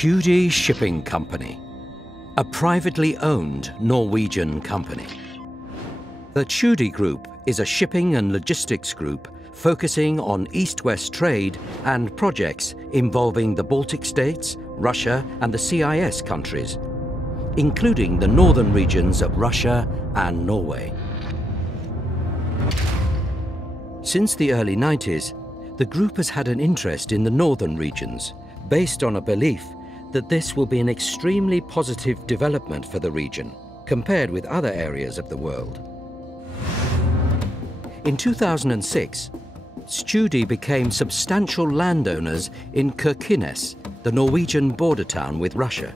Tschudi Shipping Company, a privately owned Norwegian company. The Tschudi Group is a shipping and logistics group focusing on east-west trade and projects involving the Baltic states, Russia and the CIS countries, including the northern regions of Russia and Norway. Since the early 90s, the group has had an interest in the northern regions, based on a belief that this will be an extremely positive development for the region, compared with other areas of the world. In 2006, Tschudi became substantial landowners in Kirkenes, the Norwegian border town with Russia.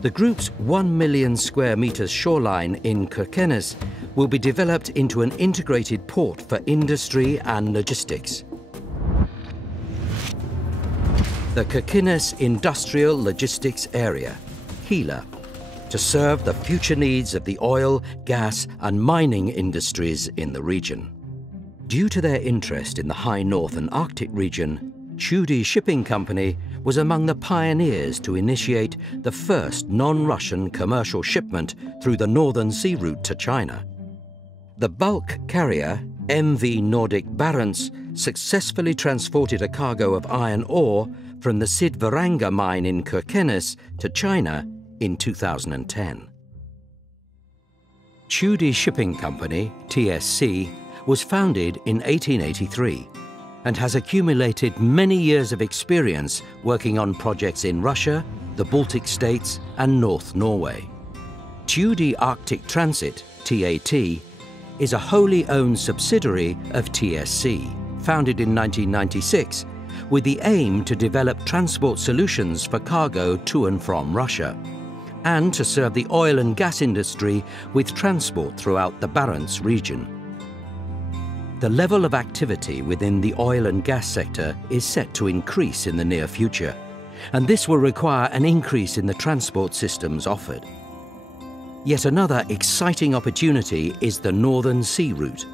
The group's 1 million square meters shoreline in Kirkenes will be developed into an integrated port for industry and logistics. The Kirkenes Industrial Logistics Area, HILA, to serve the future needs of the oil, gas and mining industries in the region. Due to their interest in the high north and Arctic region, Tschudi Shipping Company was among the pioneers to initiate the first non-Russian commercial shipment through the Northern Sea route to China. The bulk carrier MV Nordic Barents successfully transported a cargo of iron ore from the Sydvaranger mine in Kirkenes to China in 2010. Tschudi Shipping Company, TSC, was founded in 1883 and has accumulated many years of experience working on projects in Russia, the Baltic states and North Norway. Tschudi Arctic Transit, TAT, is a wholly owned subsidiary of TSC, founded in 1996, with the aim to develop transport solutions for cargo to and from Russia, and to serve the oil and gas industry with transport throughout the Barents region. The level of activity within the oil and gas sector is set to increase in the near future, and this will require an increase in the transport systems offered. Yet another exciting opportunity is the Northern Sea route,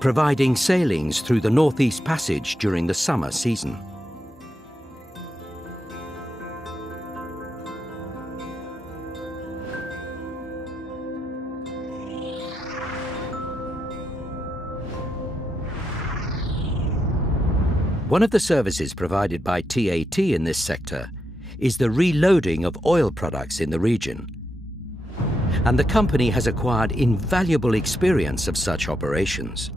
providing sailings through the Northeast Passage during the summer season. One of the services provided by TAT in this sector is the reloading of oil products in the region, and the company has acquired invaluable experience of such operations.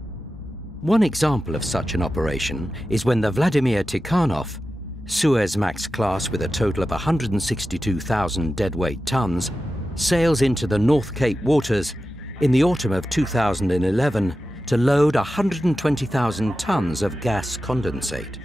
One example of such an operation is when the Vladimir Tikhanov, Suezmax class with a total of 162,000 deadweight tons, sails into the North Cape waters in the autumn of 2011 to load 120,000 tons of gas condensate.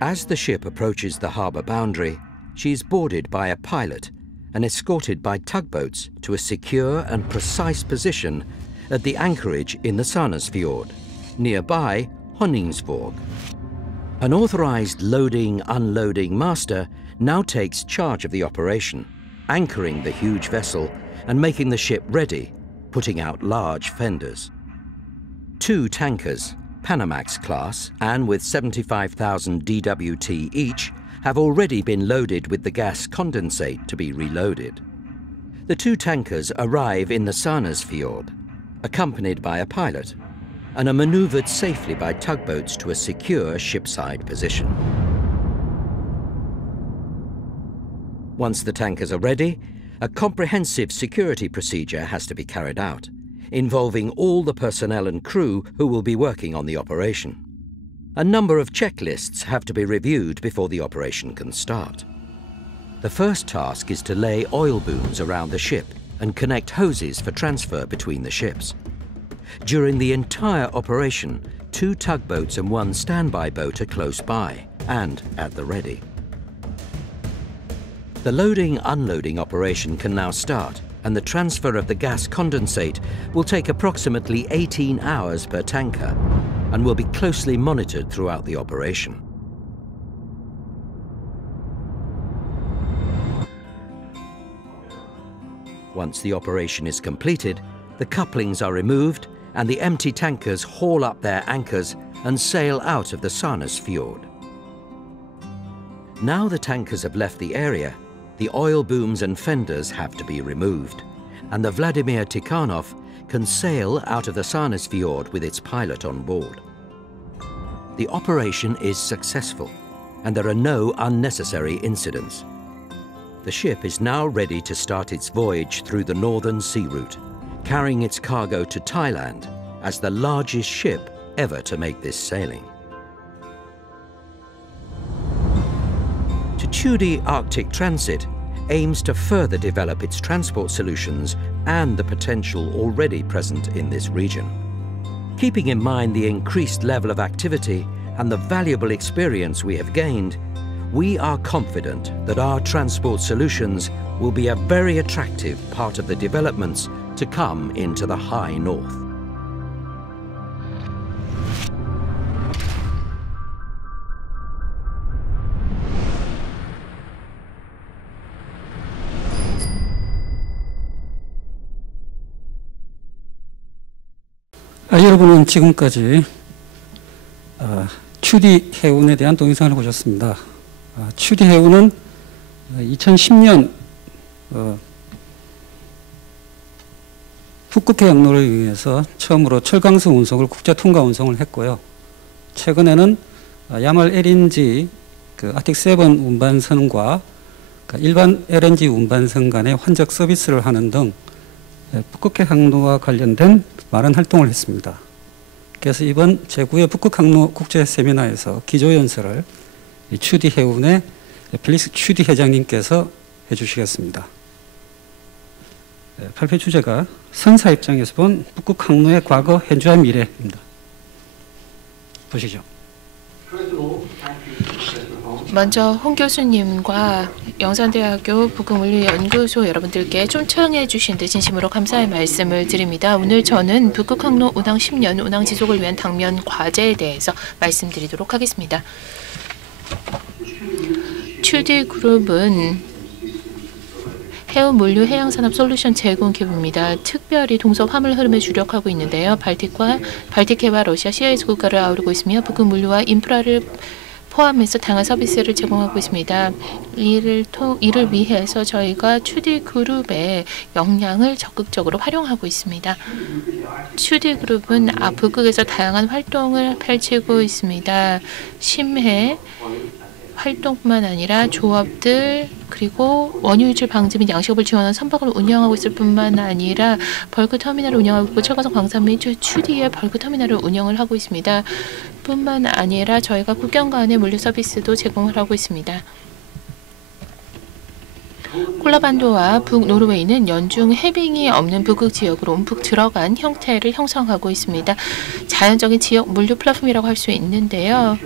As the ship approaches the harbour boundary, she is boarded by a pilot and escorted by tugboats to a secure and precise position at the anchorage in the Sandnesfjord, nearby Honningsvåg. An authorised loading-unloading master now takes charge of the operation, anchoring the huge vessel and making the ship ready, putting out large fenders. 2 tankers, Panamax class and with 75,000 DWT each, have already been loaded with the gas condensate to be reloaded. The 2 tankers arrive in the Sandnesfjord, accompanied by a pilot, and are manoeuvred safely by tugboats to a secure shipside position. Once the tankers are ready, a comprehensive security procedure has to be carried out, involving all the personnel and crew who will be working on the operation. A number of checklists have to be reviewed before the operation can start. The first task is to lay oil booms around the ship and connect hoses for transfer between the ships. During the entire operation, 2 tugboats and 1 standby boat are close by and at the ready. The loading-unloading operation can now start, and the transfer of the gas condensate will take approximately 18 hours per tanker and will be closely monitored throughout the operation. Once the operation is completed, the couplings are removed and the empty tankers haul up their anchors and sail out of the Sarnes Fjord. Now the tankers have left the area, the oil booms and fenders have to be removed, and the Vladimir Tikhanov can sail out of the Sarnes Fjord with its pilot on board. The operation is successful, and there are no unnecessary incidents. The ship is now ready to start its voyage through the northern sea route, carrying its cargo to Thailand as the largest ship ever to make this sailing. Tschudi Arctic Transit aims to further develop its transport solutions and the potential already present in this region. Keeping in mind the increased level of activity and the valuable experience we have gained, we are confident that our transport solutions will be a very attractive part of the developments to come into the high north. 여러분은 지금까지 튜디 해운에 대한 동영상을 보셨습니다. 튜디 해운은 2010년 북극해 항로를 이용해서 처음으로 철강성 운송을 국제 통과 운송을 했고요. 최근에는 야말 LNG 아틱 7 운반선과 일반 LNG 운반선 간의 환적 서비스를 하는 등 북극해 항로와 관련된 많은 활동을 했습니다. 그래서 이번 제9회 북극항로 국제 세미나에서 기조연설을 튜디 해운의 펠릭스 튜디 회장님께서 해주시겠습니다. 발표 주제가 선사 입장에서 본 북극항로의 과거, 현재와 미래입니다. 보시죠. 먼저 홍 교수님과 영산대학교 북극물리연구소 여러분들께 초청해 주신 데 진심으로 감사의 말씀을 드립니다. 오늘 저는 북극항로 운항 10년 운항 지속을 위한 당면 과제에 대해서 말씀드리도록 하겠습니다. 튜디 그룹은 해운 물류 해양산업 솔루션 제공 기업입니다. 특별히 동서 화물 흐름에 주력하고 있는데요. 발틱해와 러시아 CIS 국가를 아우르고 있으며 북극 물류와 인프라를 포함해서 다양한 서비스를 제공하고 있습니다. 이를 위해서 저희가 튜디 그룹의 역량을 적극적으로 활용하고 있습니다. 튜디 그룹은 북극에서 다양한 활동을 펼치고 있습니다. 심해 활동뿐만 아니라 조업들 그리고 원유 유출 방지 및 양식업을 지원하는 선박을 운영하고 있을 뿐만 아니라 벌크 터미널을 운영하고 있고 철가성 광산 및 튜디의 벌크 터미널을 운영을 하고 있습니다. 뿐만 아니라 저희가 국경 간의 물류 서비스도 제공을 하고 있습니다. 콜라반도와 북노르웨이는 연중 해빙이 없는 북극 지역으로 움푹 들어간 형태를 형성하고 있습니다. 자연적인 지역 물류 플랫폼이라고 할 수 있는데요.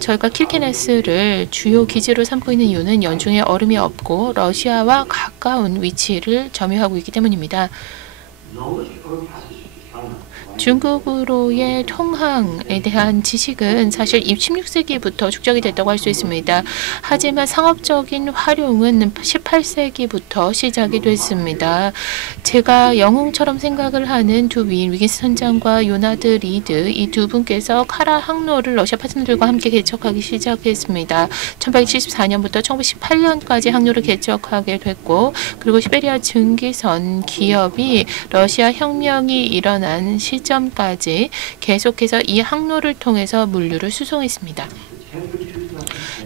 저희가 킬케네스를 주요 기지로 삼고 있는 이유는 연중에 얼음이 없고 러시아와 가까운 위치를 점유하고 있기 때문입니다. 중국으로의 통항에 대한 지식은 사실 16세기부터 축적이 됐다고 할 수 있습니다. 하지만 상업적인 활용은 18세기부터 시작이 됐습니다. 제가 영웅처럼 생각을 하는 두 위인 위긴스 선장과 요나드 리드 이 두 분께서 카라 항로를 러시아 파트너들과 함께 개척하기 시작했습니다. 1874년부터 1918년까지 항로를 개척하게 됐고 그리고 시베리아 증기선 기업이 러시아 혁명이 일어난 시점까지 계속해서 이 항로를 통해서 물류를 수송했습니다.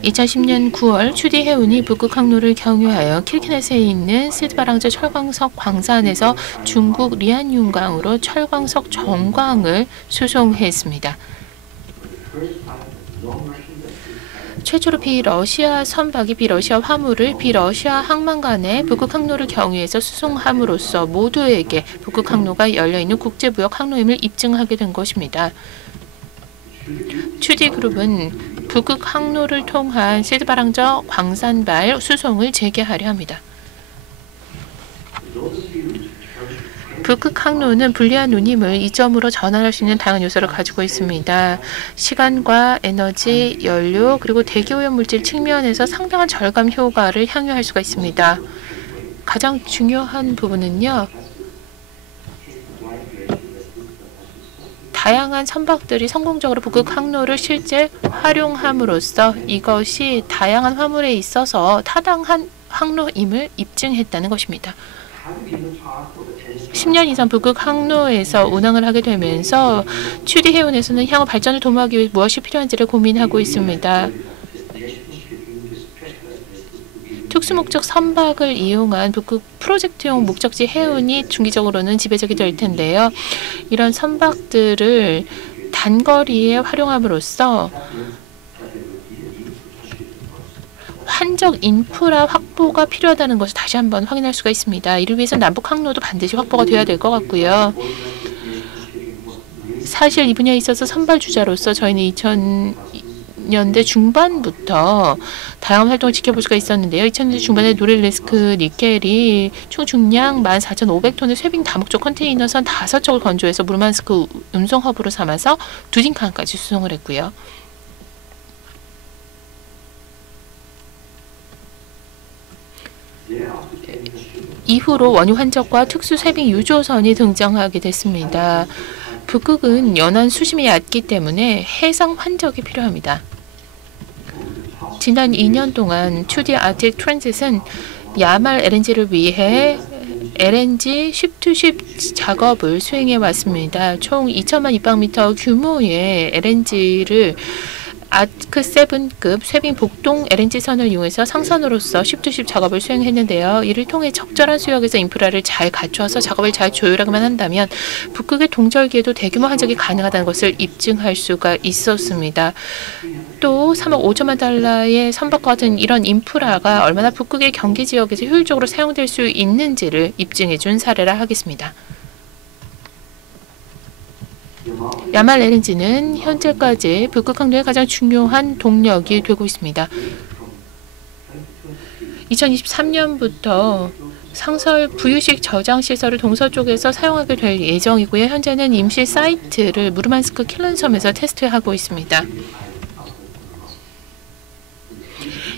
2010년 9월 튜디 해운이 북극 항로를 경유하여 킬케네스에 있는 스드바랑저 철광석 광산에서 중국 리안융강으로 철광석 정광을 수송했습니다. 최초로 비러시아 선박이 비러시아 화물을 비러시아 항만 간의 북극 항로를 경유해서 수송함으로써 모두에게 북극 항로가 열려있는 국제무역 항로임을 입증하게 된 것입니다. 튜디 그룹은 북극 항로를 통한 세드바랑저 광산발 수송을 재개하려 합니다. 북극 항로는 불리한 운임을 이점으로 전환할 수 있는 다양한 요소를 가지고 있습니다. 시간과 에너지, 연료, 그리고 대기오염 물질 측면에서 상당한 절감 효과를 향유할 수가 있습니다. 가장 중요한 부분은요. 다양한 선박들이 성공적으로 북극 항로를 실제 활용함으로써 이것이 다양한 화물에 있어서 타당한 항로임을 입증했다는 것입니다. 10년 이상 북극 항로에서 운항을 하게 되면서 추리 해운에서는 향후 발전을 도모하기 위해 무엇이 필요한지를 고민하고 있습니다. 특수목적 선박을 이용한 북극 프로젝트용 목적지 해운이 중기적으로는 지배적이 될 텐데요. 이런 선박들을 단거리에 활용함으로써 환적 인프라 확보가 필요하다는 것을 다시 한번 확인할 수가 있습니다. 이를 위해서 남북 항로도 반드시 확보가 되어야 될 것 같고요. 사실 이 분야에 있어서 선발 주자로서 저희는 2000년대 중반부터 다양한 활동을 지켜볼 수가 있었는데요. 2000년대 중반에 노릴레스크 니켈이 총 중량 14,500톤의 쇄빙 다목적 컨테이너선 5척을 건조해서 무르만스크 운송 허브로 삼아서 두진칸까지 수송을 했고요. 이후로 원유 환적과 특수 쇄빙 유조선이 등장하게 됐습니다. 북극은 연안 수심이 얕기 때문에 해상 환적이 필요합니다. 지난 2년 동안 2D 아틱 트랜짓은 야말 LNG를 위해 LNG 쉽2쉽 작업을 수행해 왔습니다. 총 2천만 입방미터 규모의 LNG를 아크7급 쇄빙 복동 LNG선을 이용해서 상선으로서 쉽2쉽 작업을 수행했는데요. 이를 통해 적절한 수역에서 인프라를 잘 갖춰서 작업을 잘 조율하기만 한다면 북극의 동절기에도 대규모 환적이 가능하다는 것을 입증할 수가 있었습니다. 또 3억 5천만 달러의 선박과 같은 이런 인프라가 얼마나 북극의 경계 지역에서 효율적으로 사용될 수 있는지를 입증해 준 사례라 하겠습니다. 야말 LNG는 현재까지 북극 항로의 가장 중요한 동력이 되고 있습니다. 2023년부터 상설 부유식 저장 시설을 동서쪽에서 사용하게 될 예정이고요. 현재는 임시 사이트를 무르만스크 킬런섬에서 테스트하고 있습니다.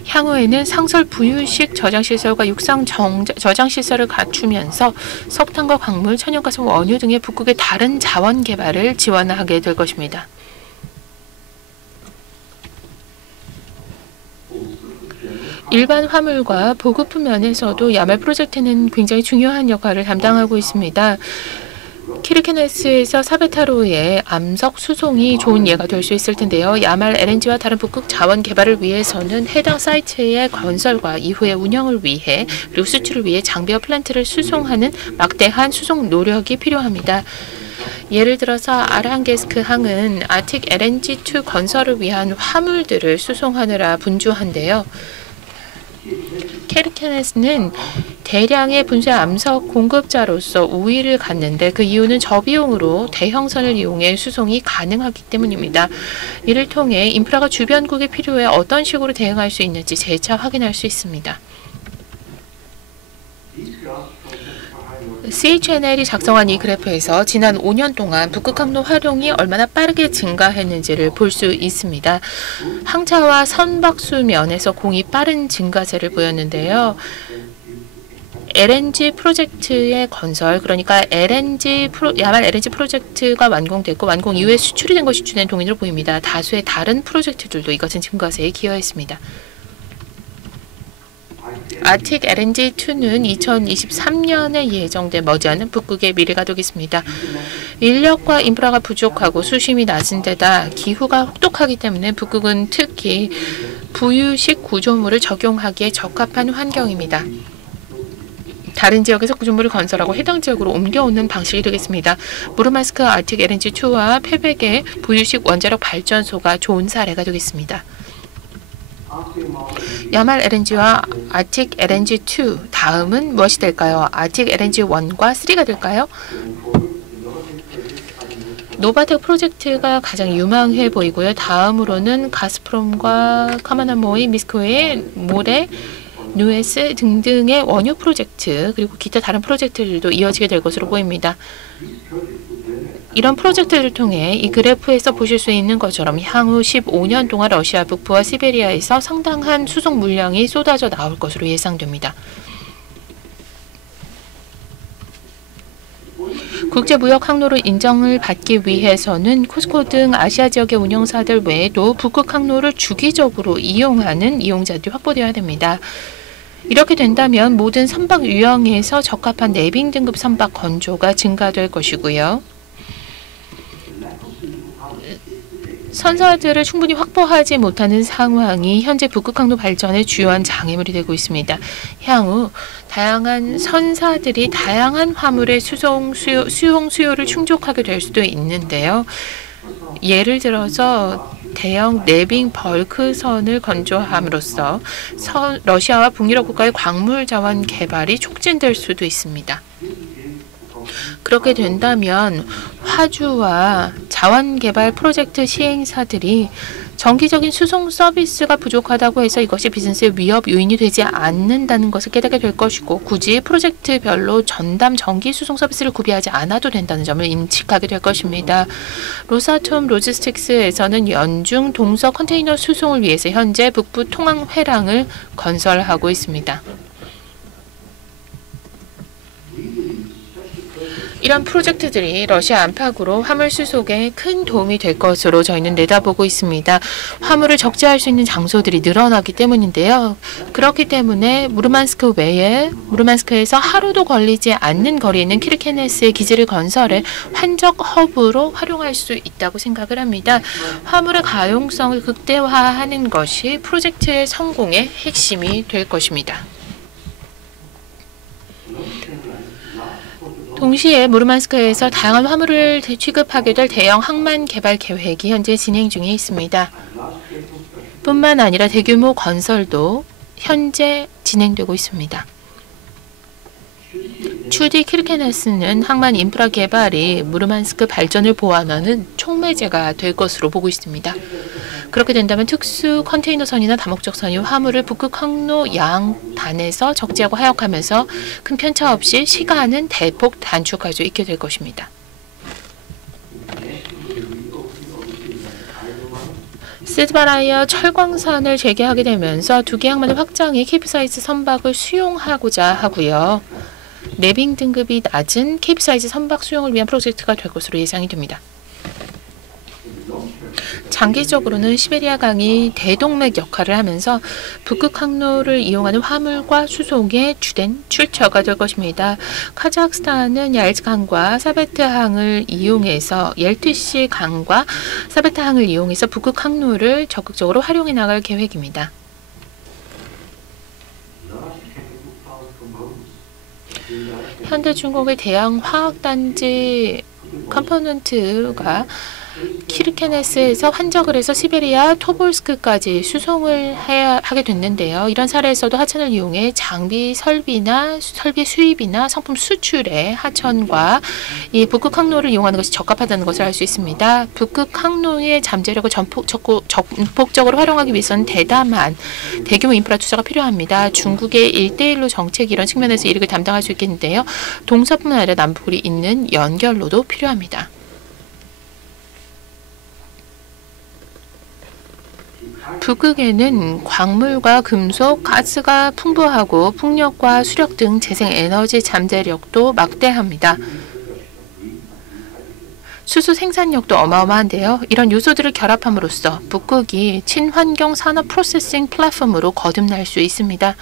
향후에는 상설 부유식 저장시설과 육상 저장시설을 갖추면서 석탄과 광물, 천연가스, 원유 등의 북극의 다른 자원 개발을 지원하게 될 것입니다. 일반 화물과 보급품 면에서도 야말 프로젝트는 굉장히 중요한 역할을 담당하고 있습니다. 키르케네스에서 사베타로의 암석 수송이 좋은 예가 될 수 있을 텐데요. 야말 LNG와 다른 북극 자원 개발을 위해서는 해당 사이트의 건설과 이후의 운영을 위해 그리고 수출을 위해 장비와 플랜트를 수송하는 막대한 수송 노력이 필요합니다. 예를 들어서 아랑게스크 항은 아틱 LNG2 건설을 위한 화물들을 수송하느라 분주한데요. 키르케네스는 대량의 분쇄 암석 공급자로서 우위를 갖는데 그 이유는 저비용으로 대형선을 이용해 수송이 가능하기 때문입니다. 이를 통해 인프라가 주변국에 필요해 어떤 식으로 대응할 수 있는지 재차 확인할 수 있습니다. CHNL이 작성한 이 그래프에서 지난 5년 동안 북극 항로 활용이 얼마나 빠르게 증가했는지를 볼 수 있습니다. 항차와 선박수 면에서 공이 빠른 증가세를 보였는데요. LNG 프로젝트의 건설, 그러니까 야말 LNG 프로젝트가 완공됐고 완공 이후에 수출이 된 것이 주된 동인으로 보입니다. 다수의 다른 프로젝트들도 이것은 증가세에 기여했습니다. 아틱 LNG2는 2023년에 예정된 머지않은 북극의 미래가 되겠습니다. 인력과 인프라가 부족하고 수심이 낮은 데다 기후가 혹독하기 때문에 북극은 특히 부유식 구조물을 적용하기에 적합한 환경입니다. 다른 지역에서 구조물을 건설하고 해당 지역으로 옮겨오는 방식이 되겠습니다. 무르만스크 아틱 LNG2와 페벡의 부유식 원자력 발전소가 좋은 사례가 되겠습니다. 야말 LNG와 아틱 LNG2 다음은 무엇이 될까요? 아틱 LNG1과 3가 될까요? 노바텍 프로젝트가 가장 유망해 보이고요. 다음으로는 가스프롬과 카마나모이, 미스코의 모레, 누에스 등등의 원유 프로젝트 그리고 기타 다른 프로젝트들도 이어지게 될 것으로 보입니다. 이런 프로젝트를 통해 이 그래프에서 보실 수 있는 것처럼 향후 15년 동안 러시아 북부와 시베리아에서 상당한 수송 물량이 쏟아져 나올 것으로 예상됩니다. 국제무역 항로로 인정을 받기 위해서는 코스코 등 아시아 지역의 운영사들 외에도 북극 항로를 주기적으로 이용하는 이용자들이 확보되어야 됩니다. 이렇게 된다면 모든 선박 유형에서 적합한 내빙 등급 선박 건조가 증가될 것이고요. 선사들을 충분히 확보하지 못하는 상황이 현재 북극 항로 발전의 주요한 장애물이 되고 있습니다. 향후 다양한 선사들이 다양한 화물의 수송 수요를 충족하게 될 수도 있는데요. 예를 들어서 대형 내빙 벌크선을 건조함으로써 러시아와 북유럽 국가의 광물 자원 개발이 촉진될 수도 있습니다. 그렇게 된다면 화주와 자원개발 프로젝트 시행사들이 정기적인 수송 서비스가 부족하다고 해서 이것이 비즈니스의 위협 요인이 되지 않는다는 것을 깨닫게 될 것이고 굳이 프로젝트별로 전담 정기 수송 서비스를 구비하지 않아도 된다는 점을 인식하게 될 것입니다. 로사톰 로지스틱스에서는 연중 동서 컨테이너 수송을 위해서 현재 북부 통항 회랑을 건설하고 있습니다. 이런 프로젝트들이 러시아 안팎으로 화물 수송에 큰 도움이 될 것으로 저희는 내다보고 있습니다. 화물을 적재할 수 있는 장소들이 늘어나기 때문인데요. 그렇기 때문에 무르만스크 외에 무르만스크에서 하루도 걸리지 않는 거리에 있는 키르케네스의 기지를 건설해 환적 허브로 활용할 수 있다고 생각을 합니다. 화물의 가용성을 극대화하는 것이 프로젝트의 성공의 핵심이 될 것입니다. 동시에 무르만스크에서 다양한 화물을 취급하게 될 대형 항만 개발 계획이 현재 진행 중에 있습니다. 뿐만 아니라 대규모 건설도 현재 진행되고 있습니다. 추디 키르케네스는 항만 인프라 개발이 무르만스크 발전을 보완하는 촉매제가 될 것으로 보고 있습니다. 그렇게 된다면 특수 컨테이너선이나 다목적선이 화물을 북극 항로 양단에서 적재하고 하역하면서 큰 편차 없이 시간은 대폭 단축할 수 있게 될 것입니다. 시드바라이아 철광산을 재개하게 되면서 두 개 항만의 확장이 캡사이즈 선박을 수용하고자 하고요. 내빙 등급이 낮은 캡사이즈 선박 수용을 위한 프로젝트가 될 것으로 예상이 됩니다. 장기적으로는 시베리아 강이 대동맥 역할을 하면서 북극 항로를 이용하는 화물과 수송의 주된 출처가 될 것입니다. 카자흐스탄은 얄즈 강과 사베트 항을 이용해서 옐티시 강과 사베트 항을 이용해서 북극 항로를 적극적으로 활용해 나갈 계획입니다. 현대중공의 대형 화학단지 컴포넌트가 키르케네스에서 환적을 해서 시베리아 토볼스크까지 수송을 하게 됐는데요. 이런 사례에서도 하천을 이용해 장비 설비 수입이나 상품 수출에 하천과 이 북극 항로를 이용하는 것이 적합하다는 것을 알 수 있습니다. 북극 항로의 잠재력을 전폭적으로 활용하기 위해서는 대담한 대규모 인프라 투자가 필요합니다. 중국의 1대1로 정책이 이런 측면에서 이익을 담당할 수 있겠는데요. 동서뿐만 아니라 남북이 있는 연결로도 필요합니다. 북극에는 광물과 금속, 가스가 풍부하고 풍력과 수력 등 재생에너지 잠재력도 막대합니다. 수소 생산력도 어마어마한데요. 이런 요소들을 결합함으로써 북극이 친환경 산업 프로세싱 플랫폼으로 거듭날 수 있습니다.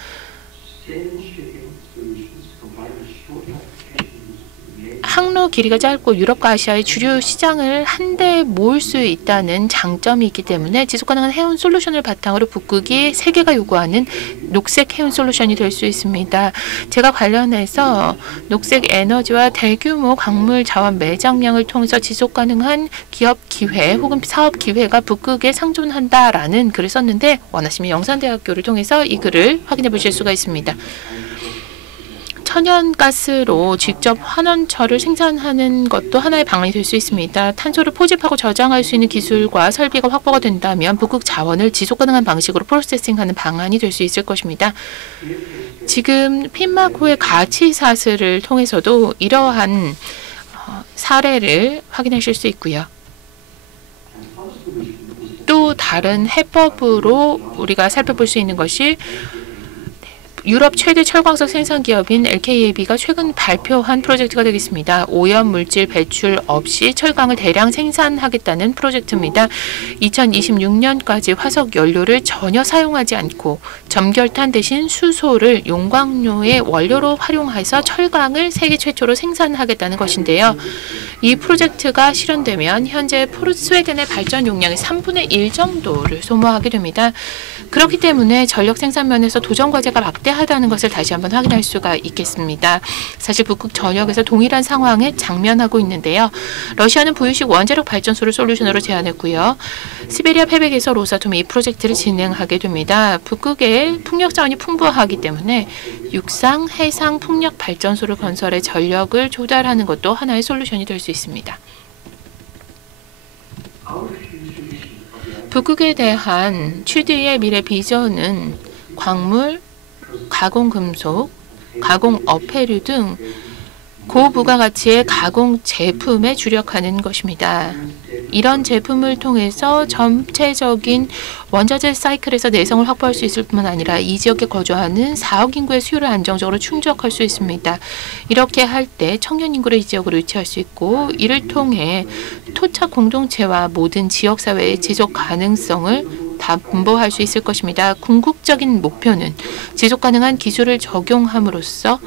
항로 길이가 짧고 유럽과 아시아의 주류 시장을 한데 모을 수 있다는 장점이 있기 때문에 지속가능한 해운 솔루션을 바탕으로 북극이 세계가 요구하는 녹색 해운 솔루션이 될 수 있습니다. 제가 관련해서 녹색 에너지와 대규모 광물 자원 매장량을 통해서 지속가능한 기업 기회 혹은 사업 기회가 북극에 상존한다라는 글을 썼는데 원하시면 영산대학교를 통해서 이 글을 확인해 보실 수가 있습니다. 천연가스로 직접 환원철을 생산하는 것도 하나의 방안이 될 수 있습니다. 탄소를 포집하고 저장할 수 있는 기술과 설비가 확보가 된다면 북극 자원을 지속가능한 방식으로 프로세싱하는 방안이 될 수 있을 것입니다. 지금 핀마코의 가치사슬을 통해서도 이러한 사례를 확인하실 수 있고요. 또 다른 해법으로 우리가 살펴볼 수 있는 것이 유럽 최대 철광석 생산 기업인 LKAB가 최근 발표한 프로젝트가 되겠습니다. 오염 물질 배출 없이 철강을 대량 생산하겠다는 프로젝트입니다. 2026년까지 화석 연료를 전혀 사용하지 않고 점결탄 대신 수소를 용광로의 원료로 활용해서 철강을 세계 최초로 생산하겠다는 것인데요. 이 프로젝트가 실현되면 현재 스웨덴의 발전 용량의 3분의 1 정도를 소모하게 됩니다. 그렇기 때문에 전력 생산 면에서 도전 과제가 막대하다는 것을 다시 한번 확인할 수가 있겠습니다. 사실 북극 전역에서 동일한 상황에 직면하고 있는데요. 러시아는 부유식 원자력 발전소를 솔루션으로 제안했고요. 시베리아 패백에서 로사톰이 이 프로젝트를 진행하게 됩니다. 북극의 풍력 자원이 풍부하기 때문에 육상, 해상 풍력 발전소를 건설해 전력을 조달하는 것도 하나의 솔루션이 될 수 있습니다. 북극에 대한 취드의 미래 비전은 광물, 가공금속, 가공어패류 등 고부가가치의 가공 제품에 주력하는 것입니다. 이런 제품을 통해서 전체적인 원자재 사이클에서 내성을 확보할 수 있을 뿐만 아니라 이 지역에 거주하는 4억 인구의 수요를 안정적으로 충족할 수 있습니다. 이렇게 할 때 청년 인구를 이 지역으로 유치할 수 있고 이를 통해 토착 공동체와 모든 지역사회의 지속 가능성을 담보할 수 있을 것입니다. 궁극적인 목표는 지속 가능한 기술을 적용함으로써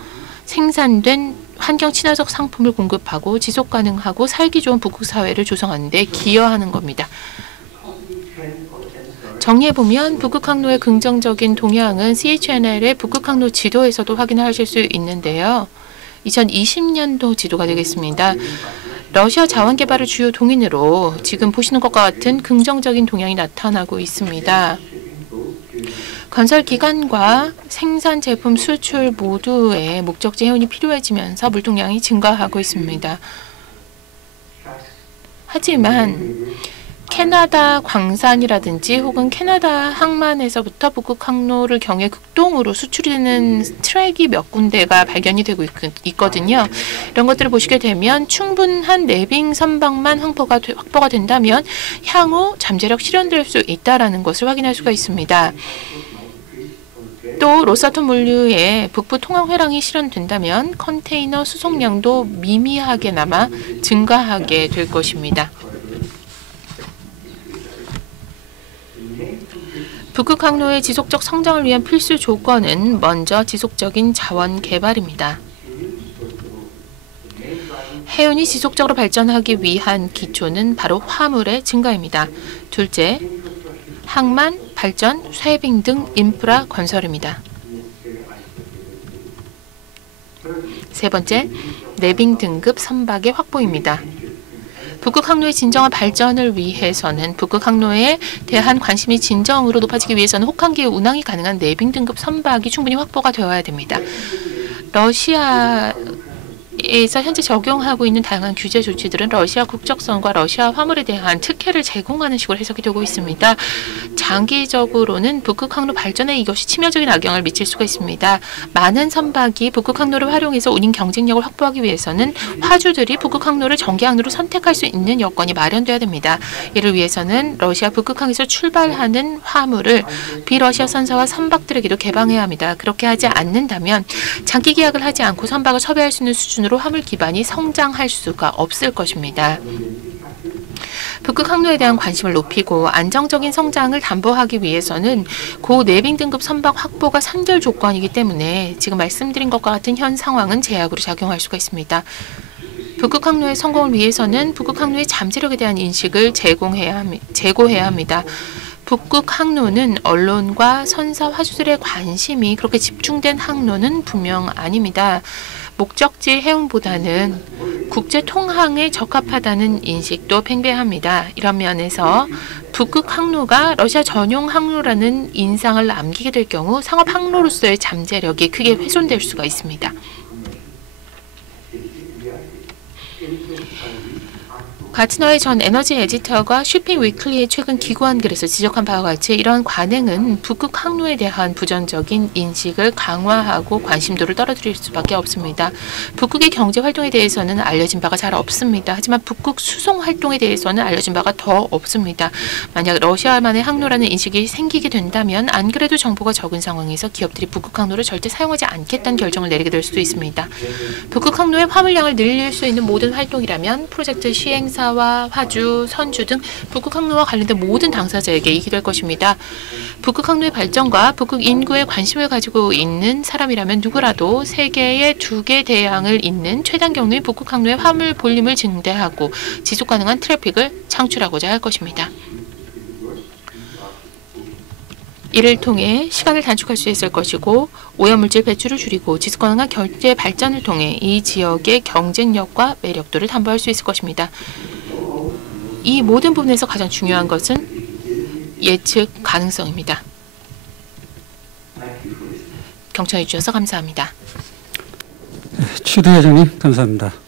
생산된 환경 친화적 상품을 공급하고 지속 가능하고 살기 좋은 북극 사회를 조성하는 데 기여하는 겁니다. 정리해보면 북극 항로의 긍정적인 동향은 CHNL의 북극 항로 지도에서도 확인하실 수 있는데요. 2020년도 지도가 되겠습니다. 러시아 자원 개발을 주요 동인으로 지금 보시는 것과 같은 긍정적인 동향이 나타나고 있습니다. 건설 기간과 생산 제품 수출 모두에 목적지 해운이 필요해지면서 물동량이 증가하고 있습니다. 하지만 캐나다 광산이라든지 혹은 캐나다 항만에서부터 북극 항로를 경해 극동으로 수출이 되는 트랙이 몇 군데가 발견이 되고 있거든요. 이런 것들을 보시게 되면 충분한 내빙 선박만 확보가 된다면 향후 잠재력 실현될 수 있다는 것을 확인할 수가 있습니다. 또 로사톰 물류의 북부 통항 회랑이 실현된다면 컨테이너 수송량도 미미하게나마 증가하게 될 것입니다. 북극 항로의 지속적 성장을 위한 필수 조건은 먼저 지속적인 자원 개발입니다. 해운이 지속적으로 발전하기 위한 기초는 바로 화물의 증가입니다. 둘째, 항만, 발전, 쇄빙 등 인프라 건설입니다. 세 번째, 내빙 등급 선박의 확보입니다. 북극 항로의 진정한 발전을 위해서는 북극 항로에 대한 관심이 진정으로 높아지기 위해서는 혹한기의 운항이 가능한 내빙 등급 선박이 충분히 확보가 되어야 됩니다. 러시아에서 현재 적용하고 있는 다양한 규제 조치들은 러시아 국적선과 러시아 화물에 대한 특혜를 제공하는 식으로 해석이 되고 있습니다. 장기적으로는 북극 항로 발전에 이것이 치명적인 악영향을 미칠 수가 있습니다. 많은 선박이 북극 항로를 활용해서 운임 경쟁력을 확보하기 위해서는 화주들이 북극 항로를 정기 항로로 선택할 수 있는 여건이 마련돼야 됩니다. 이를 위해서는 러시아 북극항에서 출발하는 화물을 비러시아 선사와 선박들에게도 개방해야 합니다. 그렇게 하지 않는다면 장기 계약을 하지 않고 선박을 섭외할 수 있는 수준으로 화물 기반이 성장할 수가 없을 것입니다. 북극 항로에 대한 관심을 높이고 안정적인 성장을 담보하기 위해서는 고내빙 등급 선박 확보가 선결 조건이기 때문에 지금 말씀드린 것과 같은 현 상황은 제약으로 작용할 수가 있습니다. 북극 항로의 성공을 위해서는 북극 항로의 잠재력에 대한 인식을 제고해야 합니다. 북극 항로는 언론과 선사 화주들의 관심이 그렇게 집중된 항로는 분명 아닙니다. 목적지 해운보다는 국제 통항에 적합하다는 인식도 팽배합니다. 이런 면에서 북극 항로가 러시아 전용 항로라는 인상을 남기게 될 경우 상업 항로로서의 잠재력이 크게 훼손될 수가 있습니다. 가트너의 전 에너지 에디터가 쇼핑 위클리의 최근 기고한 글에서 지적한 바와 같이 이러한 관행은 북극 항로에 대한 부정적인 인식을 강화하고 관심도를 떨어뜨릴 수밖에 없습니다. 북극의 경제 활동에 대해서는 알려진 바가 잘 없습니다. 하지만 북극 수송 활동에 대해서는 알려진 바가 더 없습니다. 만약 러시아만의 항로라는 인식이 생기게 된다면 안 그래도 정보가 적은 상황에서 기업들이 북극 항로를 절대 사용하지 않겠다는 결정을 내리게 될 수도 있습니다. 북극 항로의 화물량을 늘릴 수 있는 모든 활동이라면 프로젝트 시행사 와 화주, 선주 등 북극 항로와 관련된 모든 당사자에게 이익이 될 것입니다. 북극 항로의 발전과 북극 인구에 관심을 가지고 있는 사람이라면 누구라도 세계의 2개 대양을 잇는 최단 경로인 북극 항로의 화물 볼륨을 증대하고 지속 가능한 트래픽을 창출하고자 할 것입니다. 이를 통해 시간을 단축할 수 있을 것이고 오염물질 배출을 줄이고 지속 가능한 경제 발전을 통해 이 지역의 경쟁력과 매력도를 담보할 수 있을 것입니다. 이 모든 부분에서 가장 중요한 것은 예측 가능성입니다. 경청해 주셔서 감사합니다. 최대 회장님 감사합니다.